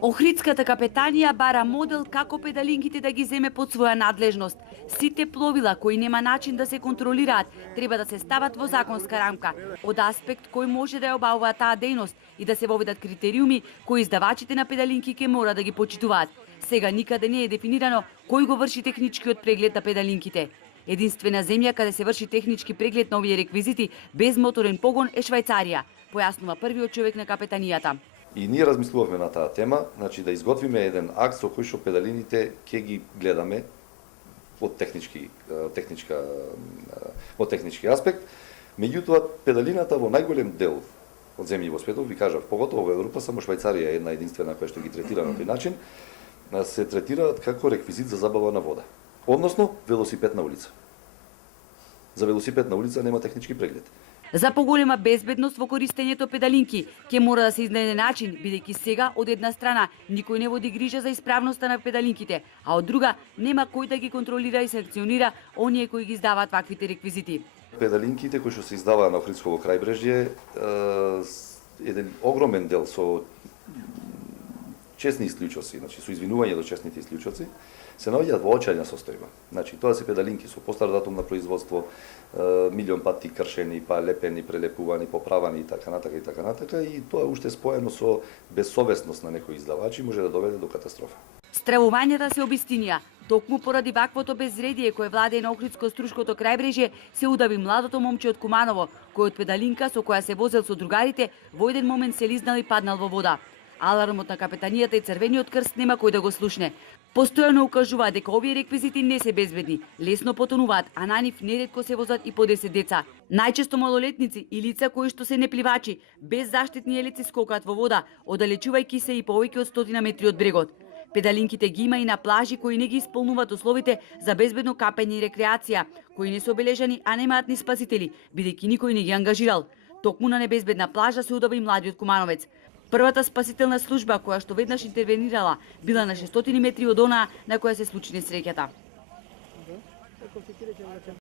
Охридската капетанија бара модел како педалинките да ги земе под своја надлежност. Сите пловила кои нема начин да се контролираат треба да се стават во законска рамка, од аспект кој може да ја обавува таа дејност и да се воведат критериуми кои издавачите на педалинки ќе мора да ги почитуваат. Сега никаде не е дефинирано кој го врши техничкиот преглед на педалинките. Единствена земја каде се врши технички преглед на овие реквизити без моторен погон е Швајцарија, појаснува првиот човек на капетанијата. И ние размислувавме на таа тема, значи да изготвиме еден акт со кој што педалините ќе ги гледаме од технички аспект. Меѓутоа педалината во најголем дел од земји во светот, ви кажав, поготово во Европа, само Швајцарија е една единствена која што ги третира на тој начин, се третираат како реквизит за забава на вода. Односно, велосипед на улица. За велосипед на улица нема технички преглед. За поголема безбедност во користењето педалинки ќе мора да се изнајде начин, бидејќи сега од една страна никој не води грижа за исправноста на педалинките, а од друга нема кој да ги контролира и санкционира оние кои ги издаваат ваквите реквизити. Педалинките кои што се издаваа на Охридсково крајбрежје, еден огромен дел со честни исклучоци, значи со извинување до честните исклучоци, се наоѓаат во очајна состојба. Значи тоа се педалинки со постар датум на производство, милион пати кршени, па лепени, прелепувани, поправани и така натака, и тоа уште споено со безсовесност на некои издавачи може да доведе до катастрофа. Стравувањата се обистинија. Токму поради ваквото безредие кое владее на Охридско-Струшкото крајбрежје, се удави младото момче од Куманово, кој од педалинка со која се возел со другарите, во еден момент се лизнал и паднал во вода. Алармот на капетанијата и Црвениот крст нема кој да го слушне. Постојано укажува дека овие реквизити не се безбедни, лесно потонуваат, а на нив неретко се возат и по 10 деца. Најчесто малолетници и лица кои што се непливачи, без заштитни елици скокаат во вода, оддалечувајќи се и повеќе од 100 метри од брегот. Педалинките ги има и на плажи кои не ги исполнуваат условите за безбедно капење и рекреација, кои не се обележани, а немаат ни спасители, бидејќи никој не ги ангажирал. Токму на небезбедна плажа се удава и младиот Кумановец. Првата спасителна служба која што веднаш интервенирала била на 600 метри од онаа на која се случи несреќата.